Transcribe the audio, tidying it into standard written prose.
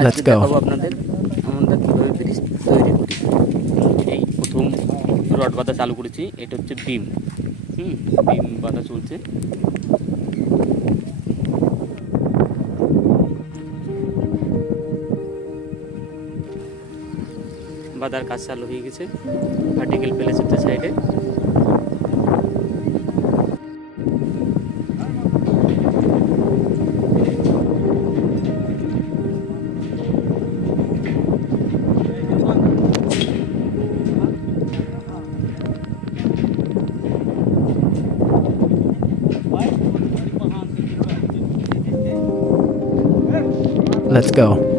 আজকে দেখাবো আপনাদের আমরা কীভাবে ব্রিজ তৈরি করি। এই প্রথম রড বাঁধা চালু করেছি, এটা হচ্ছে বিম। বিম বাঁধা চলছে। বাঁধার কাজ চালু হয়ে গেছে। ভার্টিক্যাল প্লেস হচ্ছে সাইডে। Let's go.